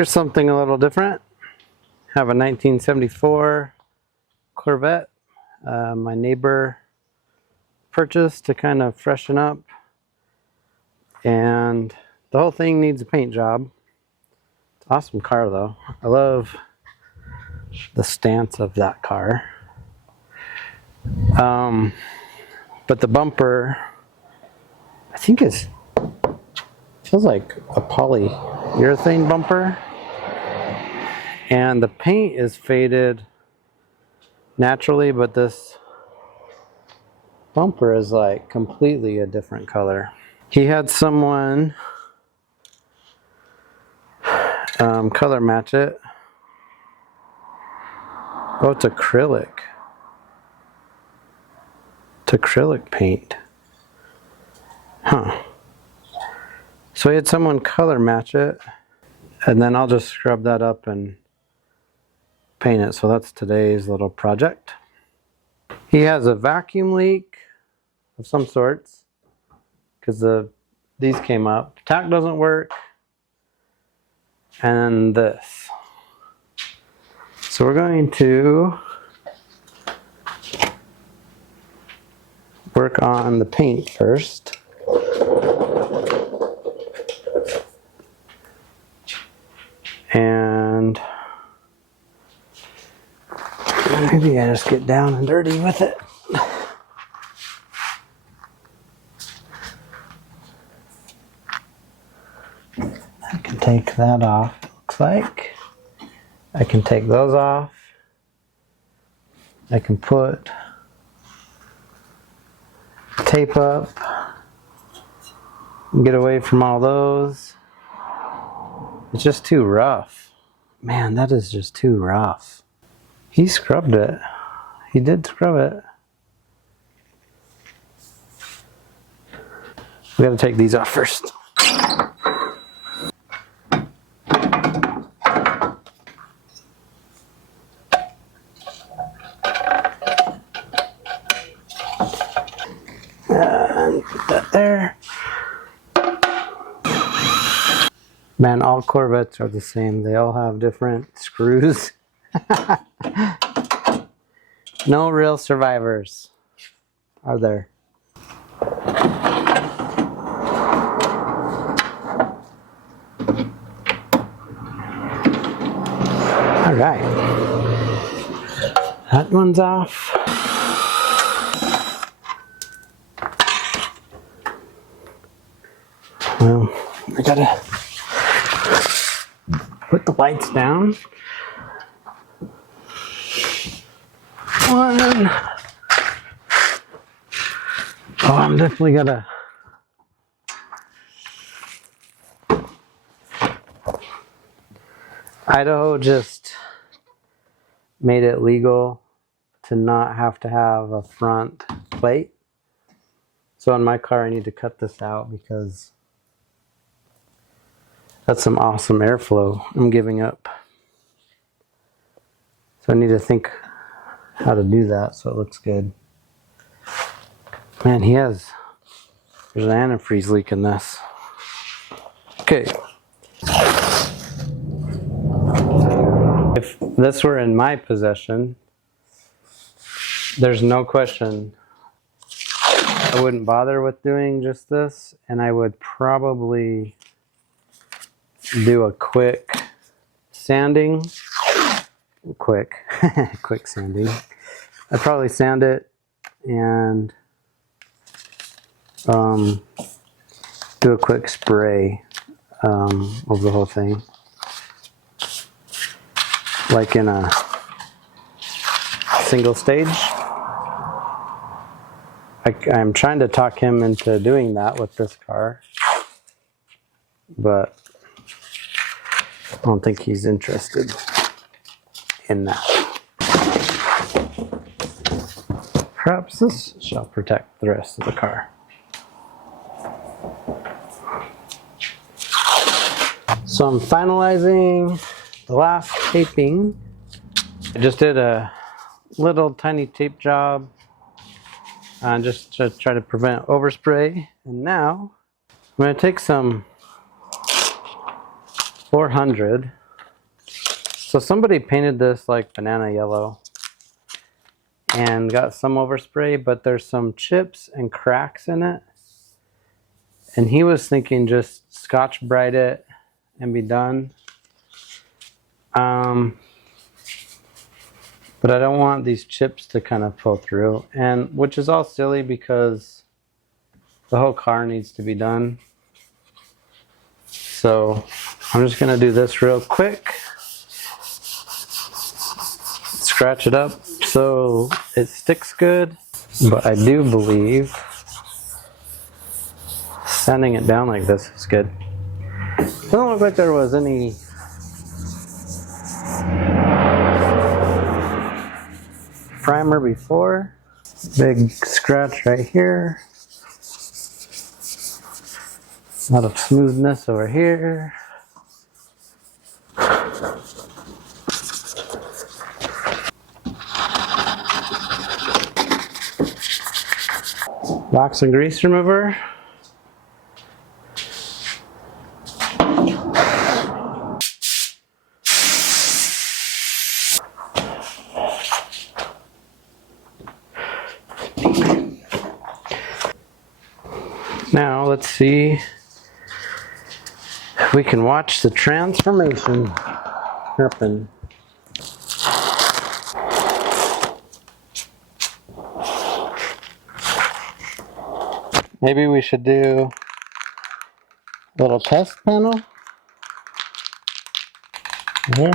Here's something a little different. I have a 1974 Corvette. My neighbor purchased to kind of freshen up, and the whole thing needs a paint job. It's an awesome car though. I love the stance of that car. But the bumper, I think feels like a polyurethane bumper, and the paint is faded naturally, but this bumper is like completely a different color. He had someone color match it. Oh, it's acrylic. It's acrylic paint. Huh. So he had someone color match it, and then I'll just scrub that up and paint it. So that's today's little project. He has a vacuum leak of some sorts because these came up. Tack doesn't work, and this. So we're going to work on the paint first. And maybe I just get down and dirty with it. I can take that off, it looks like. I can take those off. I can put tape up, get away from all those. It's just too rough. Man, that is just too rough. He scrubbed it. He did scrub it. We gotta take these off first. And put that there. Man, all Corvettes are the same. They all have different screws. No real survivors, are there? All right. That one's off. Well, I gotta put the lights down. One. Oh, I'm definitely gonna. Idaho just made it legal to not have to have a front plate. So in my car, I need to cut this out because that's some awesome airflow I'm giving up. So I need to think how to do that so it looks good. Man, there's an antifreeze leak in this. Okay. If this were in my possession, there's no question I wouldn't bother with doing just this, and I would probably do a quick sanding. Quick sanding. I'd probably sand it and do a quick spray of the whole thing, like in a single stage. I'm trying to talk him into doing that with this car, but I don't think he's interested in that. Perhaps this shall protect the rest of the car. So I'm finalizing the last taping. I just did a little tiny tape job just to try to prevent overspray. And now I'm going to take some 400 So somebody painted this like banana yellow and got some overspray, but there's some chips and cracks in it. And he was thinking just Scotch Brite it and be done. But I don't want these chips to kind of pull through, and which is all silly because the whole car needs to be done. So I'm just gonna do this real quick. Scratch it up so it sticks good. But I do believe sanding it down like this is good. Doesn't look like there was any primer before. Big scratch right here. A lot of smoothness over here. Wax and grease remover. Now let's see if we can watch the transformation happen. Maybe we should do a little test panel here.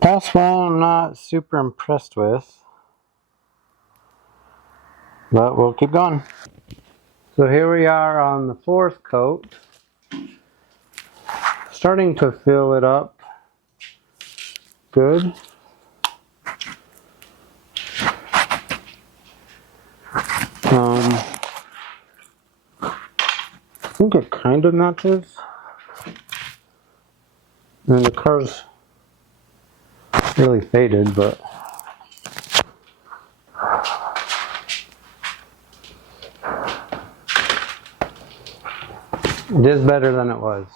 Past one I'm not super impressed with, but we'll keep going. So here we are on the fourth coat. Starting to fill it up good. I think it kind of matches. And the car's really faded, but it is better than it was.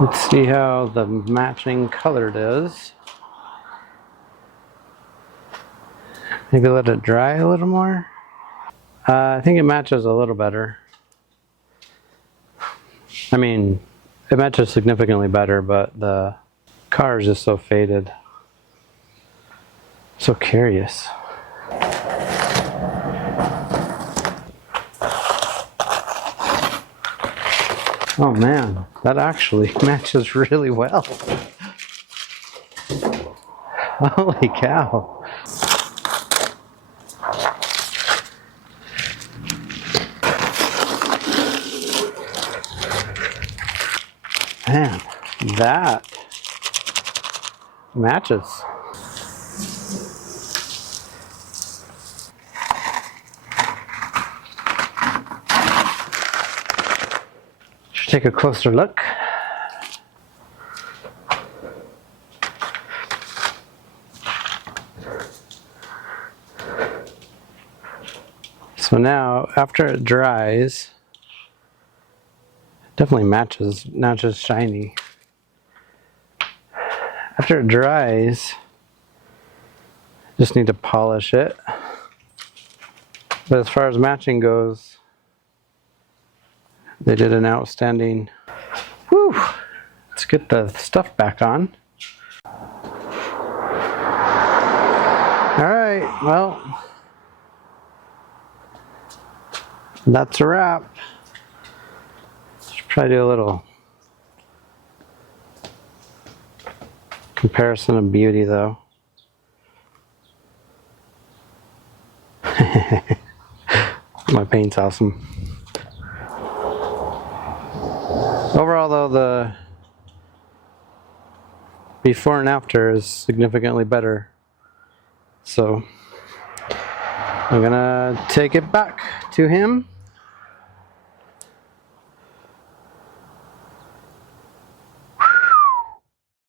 Let's see how the matching colored is. Maybe let it dry a little more. I think it matches a little better. I mean, it matches significantly better, but the car is just so faded. So curious. Oh man, that actually matches really well. Holy cow. Man, that matches. Take a closer look. So now, after it dries, it definitely matches, not just shiny. After it dries, just need to polish it. But as far as matching goes, They did an outstanding. Whew! Let's get the stuff back on. Alright, well, that's a wrap. Should probably do a little comparison of beauty though. My paint's awesome. Overall though, the before and after is significantly better. So I'm gonna take it back to him